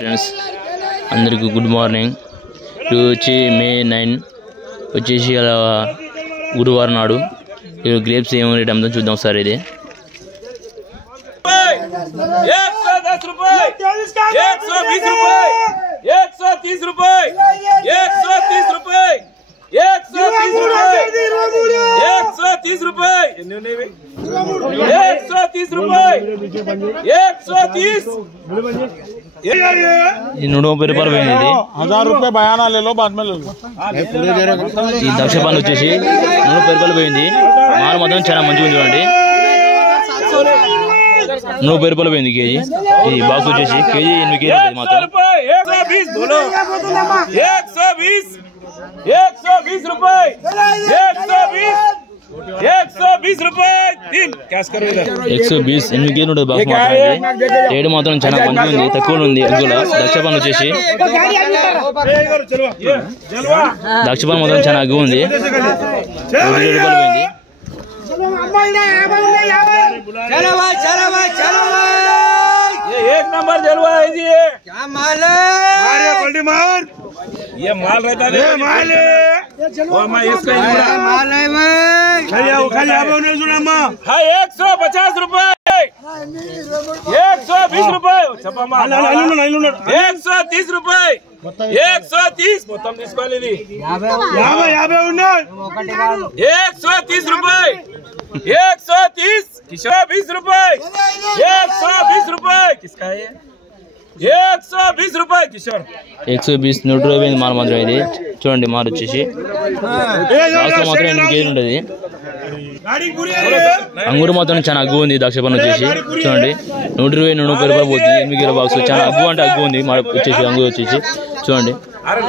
Friends అందరికీ good morning. ఇది వచ్చి మే 9 వచ్చేసి అలా గురువారం నాడు. ఇది గ్రేప్స్ ఏమో రేట్ అమ్ముతాం చూద్దాం సార్. ఇది 110 रुपए 120 रुपए 130 रुपए 130 रुपए 130 रुपए 130 रुपए 130 रुपए 130 ఇది 130 రూపాయలు పోయింది. ఇది 1000 रुपए बयाना ले लो बाद में ले लो. ఈ దక్ష పండు వచ్చేసి 130 రూపాయలు పోయింది. మాల మాత్రం చాలా మంచిగా ఉంది చూడండి. 130 రూపాయలు పోయింది కేజీ. ఈ బాక్స్ వచ్చేసి కేజీ 8 కేజీ ఉంటుంది మాత్రం. 120 बोलो 120 120 रुपए 120 रुपए 3 कैश करो इधर 120 8 కేజీ ఉంటుంది బాక్స్ మాత్రం. రేటు మాత్రం చాలా మంచిగా ఉంది, తక్కువ ఉంది. అందులో దక్ష పండు వచ్చేసి దక్ష పండు మాత్రం చాలా అగ్గు ఉంది. 120 రూపాయలు పోయింది. चलो भाई चलो भाई चलो भाई ये एक नंबर जलवा है जी. क्या माल है? मारे बल्टी मार. ये माल रहता है. ये माल है. और मैं इसका माल है भाई. खाली आप उन्हें सुना माँ. हाँ 150 रुपए 120 रुपए छपा माल 130 रुपए 130 మొత్తం తీసుకోవాలి. 130 रुपए 130 120 रुपए 120 रुपए किसका है? 120 रुपए किशोर 120 100 రూపాయలు మాల మాత్రం. ఇది చూడండి మాల వచ్చేసి బాక్స్ మాత్రం 8 కేజీ ఉంటుంది. అంగూరు మాత్రం చాలా అగ్గు ఉంది. దక్ష పండు వచ్చేసి చూడండి 120 130 రూపాయలు పోతుంది. 8 కిలో బాక్స్ చాలా అగ్గు అంటే అగ్గు ఉంది. వచ్చేసి అంగూరు వచ్చేసి చూడండి 100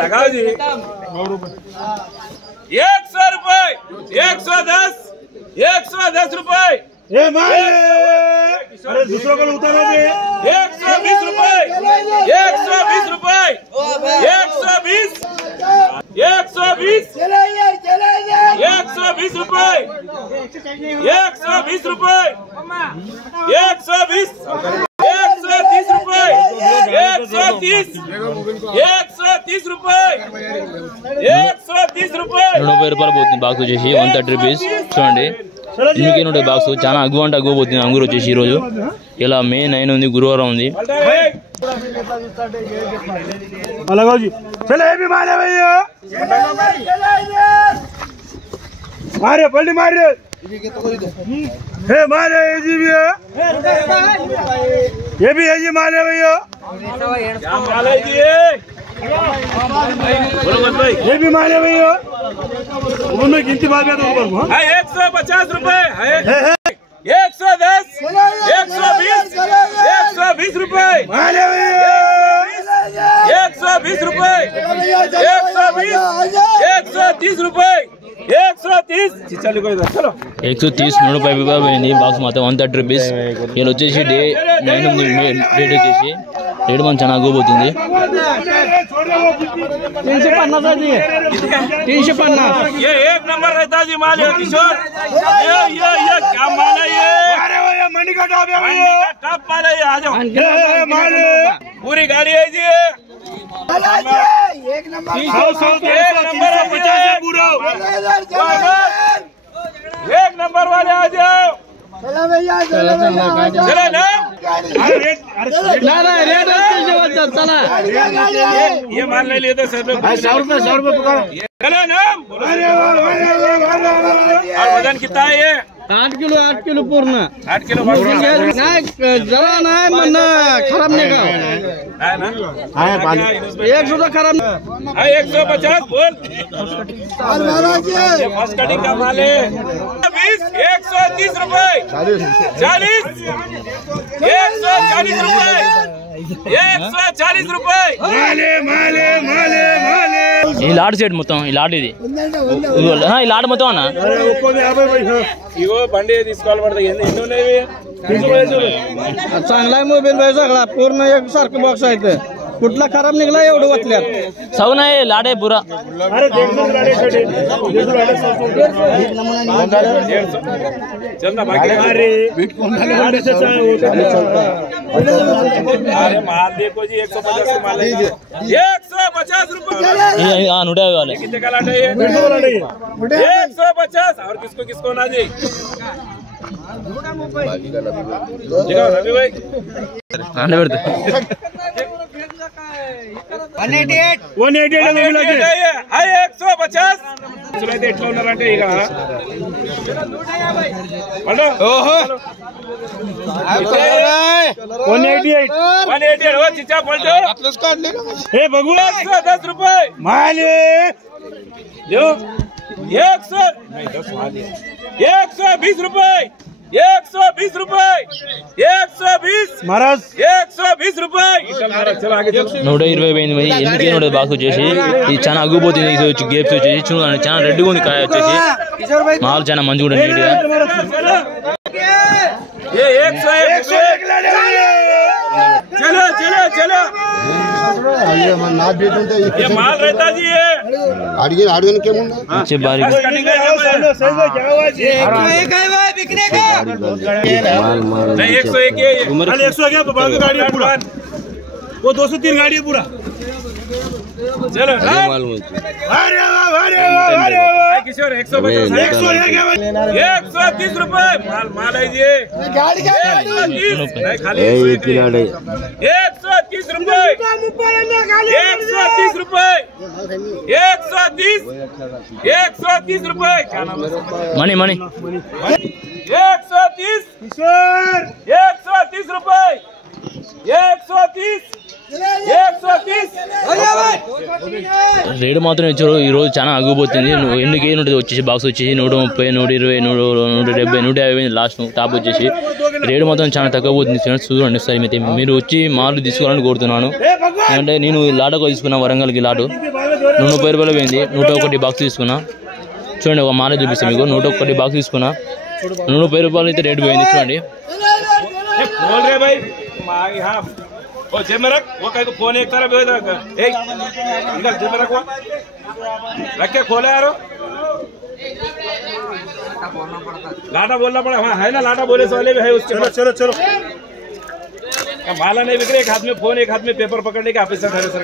रुपए 110 110 रुपए. अरे दूसरों को उतारो दे. 120 रुपए 120 रुपए 120 120 120 रुपए 120 रुपए 120 130 रुपए 130 130 रुपए 130 रुपए 130 రూపాయలు పోతుంది బాక్స్ వచ్చేసి 130 రూపీస్. చూడండి 8 కేజీ ఉంటుంది బాక్స్. చాలా అగ్గు అంటే అగ్గు పోతుంది అంగూరు వచ్చేసి. ఈరోజు ఇలా మే 9 ఉంది, గురువారం ఉంది. मारे पल्ली मारे हे मारे ये भी है जी मारे भैया. क्या माल है जी? बोलो मत भाई. ये भी मारे भैया. उनमें गिनती बात है तो 150 रुपए 110 120 120 रुपए मारे भैया. 120 रुपए 120 130 रुपए 130 चलो 130 130 రూపాయలు పోయింది బాక్స్ మొత్తం 130 రూపీస్. వీళ్ళు వచ్చేసి డే 9 ఉంది రేట్ వచ్చేసి. రేటు మనం చాలా అగ్గిపోతుంది. 350 ये एक नंबर रहता जी माल है किशोर. ये क्या माल है? ये अरे भैया मंडी का टॉप है. मंडी का टॉप माल है. आ जाओ माल पूरी गाड़ी है जी. एक नंबर 50 है पूरा. एक नंबर वाले आ जाओ. चलो भैया चलो ना. चला ये माल ले लिए तो 100 रुपए पकड़ो. चलो ना. और वजन कितना है? ये 8 किलो पूर्ण 8 किलो जरा ना मन खराब नहीं का एक सुधा खराब 150 बोल. फर्स्ट कटिंग का माल है. 130 रुपए 40 140 रुपए 140 रुपए माले. ఈ లాడ్ సెట్ మొత్తం ఈ లాడ్ ఇది ఈ లాడ్ మొత్తం అన్న. ఇగో బండి తీసుకోవాలి పడతాయి. ఎన్ని ఉన్నాయి? चांगला मोबाईल सगळा पूर्ण एक सारखं बॉक्स आहे. कुठला खराब निघला एवढं वाटल्यात सौ नाही लाडे पुरा अरे 150 लाडे चलना बाकी अरे अरे माल देखो जी 150 का माल है 150 रुपए हाँ 150 वाले कितने का लाडे है 150 और किसको किसको ना जी देखो रवि भाई आने पड़ते 188 हाय 150 చూడైతే ఎట్లా ఉన్నారంటే ఇక పండు ఓహో 188 ఓ చిచ్చా పండు ఏ బగు 110 రూపాయలు మాలి यो 100 नहीं 10 माली 120 रुपए 120 रुपए 120 महाराज 120 रुपए चलो आगे चलो 120 పోయింది ఎందుకే 100 బాక్స్ వచ్చేసి ఇది చాలా అగ్గిపోతుంది ఇది వచ్చి గేప్స్ వచ్చేసి చూడండి చాలా రెడ్గా ఉంది కాయ వచ్చేసి మాల్ చాలా మంచిగా ఉంది నీట్ గా ये 101 चलो चलो चलो ये माल रहता जी ये आड़गन के मुंडा अच्छे बारीक बिकने का नहीं 101 ये 101 तो बाकी गाड़ी है पूरा वो 203 गाड़ी है पूरा चलो अरे किशोर 150 130 रुपए माल माल है ये गाड़ी का खाली 130 रुपए 130 रुपए 130 रुपए क्या नाम है मनी मनी 130 किशोर 130 रुपए 130 రేటు మాత్రం ఇచ్చారు ఈ రోజు చాలా అగ్గిపోతుంది ఎందుకు ఉంటుంది వచ్చేసి బాక్స్ వచ్చేసి 130 120 170 150 లాస్ట్ టాప్ వచ్చేసి రేటు మాత్రం చాలా తక్కువ పోతుంది ఫ్రెండ్స్ చూడండి ఒకసారి మీరు వచ్చి మాలు తీసుకోవాలని కోరుతున్నాను ఎందుకంటే నేను లాటకు తీసుకున్నా వరంగల్కి లాటు 130 రూపాయలు పోయింది 101 బాక్స్ తీసుకున్నా చూడండి ఒక మాల చూపిస్తాను మీకు 101 బాక్స్ తీసుకున్నా 130 రూపాయలు అయితే రేటు పోయింది చూడండి वो जेब में रख वो कहीं को फोन एक तरफ निकल जेब में रख वो रख के खोले यारो लाटा बोलना पड़ा हाँ है ना लाटा बोले वाले भी है उसके चलो चलो माला नहीं बिक रहे एक हाथ में फोन एक हाथ में पेपर पकड़ने के ऑफिसर खड़े सर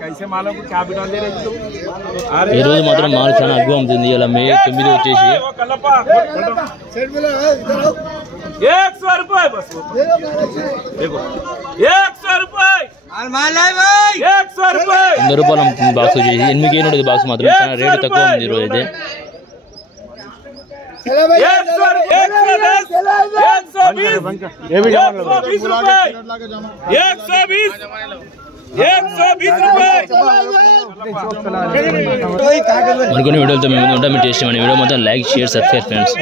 कैसे मालों को क्या बिठा दे रहे ఈ రోజు మాత్రం మాల్ చాలా అగ్గు అమ్ముతుంది ఇలా మే 9 వచ్చేసి 100 रुपए बस देखो 100 रुपए माल है भाई 100 रुपए 100 రూపాయలు అమ్ముతుంది బాక్స్ వచ్చేసి 8 బాక్స్ మాత్రం చాలా రేటు తక్కువ ఉంది ఈ రోజు అయితే 120 रुपए మరికొన్ని వీడియోలతో మేము ఉంటాం. మీరు టేస్ట్ చేయమని వీడియో మొత్తం లైక్ షేర్ సబ్స్క్రైబ్ ఫ్రెండ్స్.